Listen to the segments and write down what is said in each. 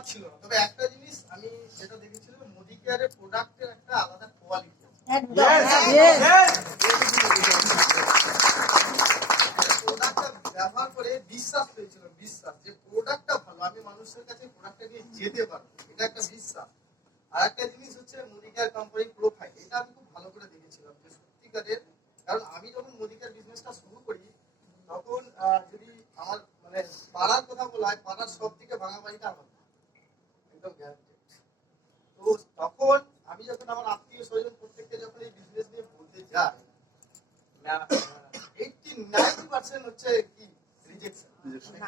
আমার ছিল না, তবে একটা জিনিস আমি যেটা দেখেছিলাম, মোদি কেয়ারের প্রোডাক্টের একটা আলাদা কোয়ালিটি আছে। প্রোডাক্টটা ব্যবহার করে বিশ্বাস পেয়েছিল, বিশ্বাস যে প্রোডাক্টটা ভালো, আমি মানুষের কাছে প্রোডাক্টটা নিয়ে যেতে পারবো, এটা একটা বিশ্বাস। আর একটা জিনিস হচ্ছে মোদি কেয়ার কোম্পানি প্রোফাইল, এটা আমি খুব ভালো করে দেখেছিলাম যে সত্যিকারের, কারণ আমি যখন মোদি কেয়ার বিজনেসটা শুরু করি তখন যদি আমার মানে পাড়ার কথা বলা হয়, পাড়ার সব থেকে ভাঙা বাড়িটা আমার, একদম গ্যারান্টি। তো তখন আমি যখন আমার আত্মীয় স্বজন প্রত্যেককে যখন এই বিজনেস নিয়ে বলতে যাই, 89% হচ্ছে কি রিজেকশন।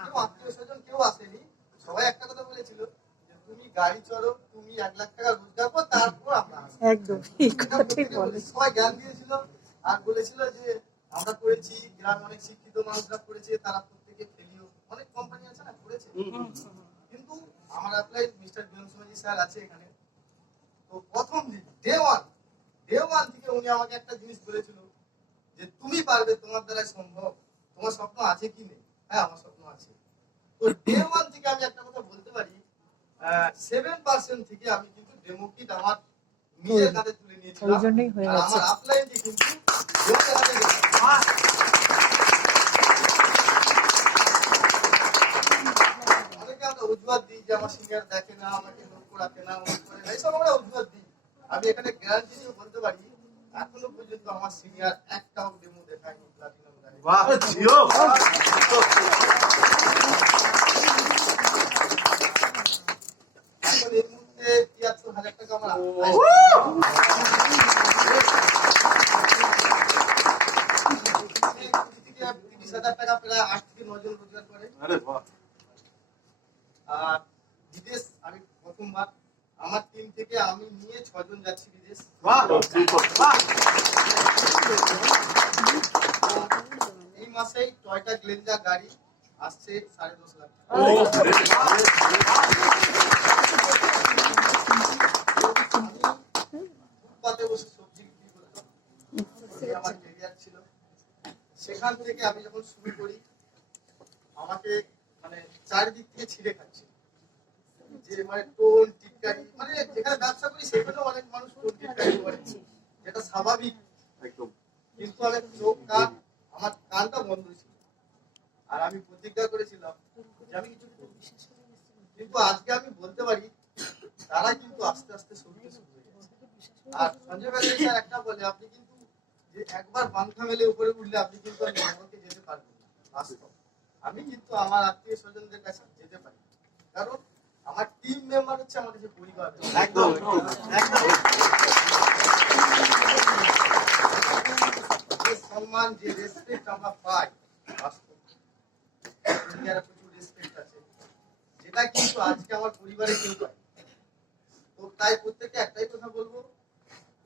কেউ আত্মীয় স্বজন কেউ আসেনি, সবাই একটা কথা বলেছিল যে তুমি গাড়ি চড়ো, তুমি 1 লাখ টাকা রোজগার করো, তারপর আমরা একদম সবাই জ্ঞান দিয়েছিল আর বলেছিল যে আমরা করেছি, গ্রামে অনেক শিক্ষিত মানুষরা করেছে, তারা প্রত্যেকে ফেলিও, অনেক কোম্পানি আছে না করেছে। কিন্তু আমার অ্যাপ্লাই মিস্টার বিয়নসমাজি স্যার আছে এখানে, তো প্রথম দিন ডে ওয়ান থেকে উনি আমাকে একটা জিনিস বলেছিল যে তুমি পারবে, তোমার দ্বারা সম্ভব, তোমার স্বপ্ন আছে কি নেই? হ্যাঁ, আমার স্বপ্ন আছে। তো ডে ওয়ান থেকে আমি একটা কথা বলতে পারি, 7% থেকে আমি কিন্তু ডেমো কিট আমার নিজের কাছে তুলে নিয়েছিলাম, আর আমার আপলাইন যে কিন্তু অনেকে আমরা অজুহাত দিই যে আমার সিনিয়র দেখে না, আমাকে নোট করাতে না, নোট করে না, এইসব আমরা অজুহাত দিই। আমি এখানে গ্যারান্টি দিয়ে বলতে পারি এখনো পর্যন্ত আমার সিনিয়র একটাও ডেমো দেখায়নি প্লাটিনাম গাড়ি। বাহ জিও, এখন এই মুহূর্তে ৭৩,০০০ টাকা আমার ৩০,০০০ টাকা প্রায় ৮ থেকে ৯ জন রোজগার করে। আর বিদেশ আমি প্রথমবার, আমার টিম থেকে আমি নিয়ে ৬ জন যাচ্ছি বিদেশ। এই মাসেই টয়োটা গ্লেঞ্জার গাড়ি আসছে ১০.৫ লাখ। ফুটপাতে বসে সবজি বিক্রি করতাম, আমার ক্যারিয়ার ছিল। সেখান থেকে আমি যখন শুরু করি আমাকে মানে চারিদিক থেকে ছিঁড়ে খাচ্ছে, যে মানে টোন টিটকারি, মানে যেখানে ব্যবসা করি সেখানেও অনেক মানুষ টোন টিটকারি করে, যেটা স্বাভাবিক একদম। কিন্তু আমি চোখ কান, আমার কানটা বন্ধ ছিল, আর আমি প্রতিজ্ঞা করেছিলাম যে আমি কিছু করব। কিন্তু আজকে আমি বলতে পারি তারা কিন্তু আস্তে আস্তে সরতে শুরু হয়ে গেছে। আর সঞ্জয় ব্যানার্জি স্যার একটা বলে, আপনি কিন্তু যে একবার পাংখা মেলে উপরে উঠলে আপনি কিন্তু আর মহামতে যেতে পারবেন না। বাস্তব, আমি কিন্তু আমার আত্মীয় স্বজনদের কাছে যেতে পারি, কারণ আমার টিম মেম্বার হচ্ছে আমার কাছে পরিবার। একদম একদম, যে সম্মান, যে রেসপেক্ট আমরা পাই, বাস্তব প্রচুর রেসপেক্ট আছে, যেটা কিন্তু আজকে আমার পরিবারে কেউ পায়। তো তাই প্রত্যেককে একটাই কথা বলবো,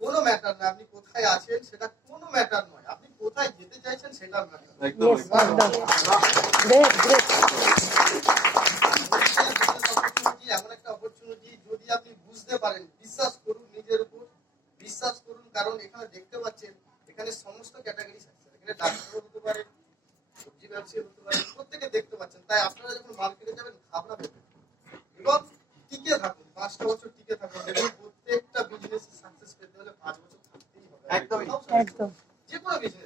কোনো ম্যাটার না আপনি কোথায় আছেন, সেটা কোনো ম্যাটার নয়, আপনি কোথায় যেতে চাইছেন সেটা ম্যাটার। এমন একটা অপরচুনিটি, যদি আপনি বুঝতে পারেন, বিশ্বাস করুন, নিজের উপর বিশ্বাস করুন, কারণ এখানে দেখতে পাচ্ছেন এখানে সমস্ত ক্যাটাগরি আছে, এখানে ডাক্তার হতে পারে, সবজি ব্যবসায়ী হতে পারে, প্রত্যেকে দেখতে পাচ্ছেন। তাই আপনারা যখন মার্কেটে যাবেন ঘাবড়াবেন এবং টিকে থাকুন, 5টা বছর টিকে থাকুন। দেখুন প্রত্যেকটা বিজনেস সাকসেস পেতে হলে 5 বছর থাকতেই হবে, একদম একদম, যে কোনো বিজনেস।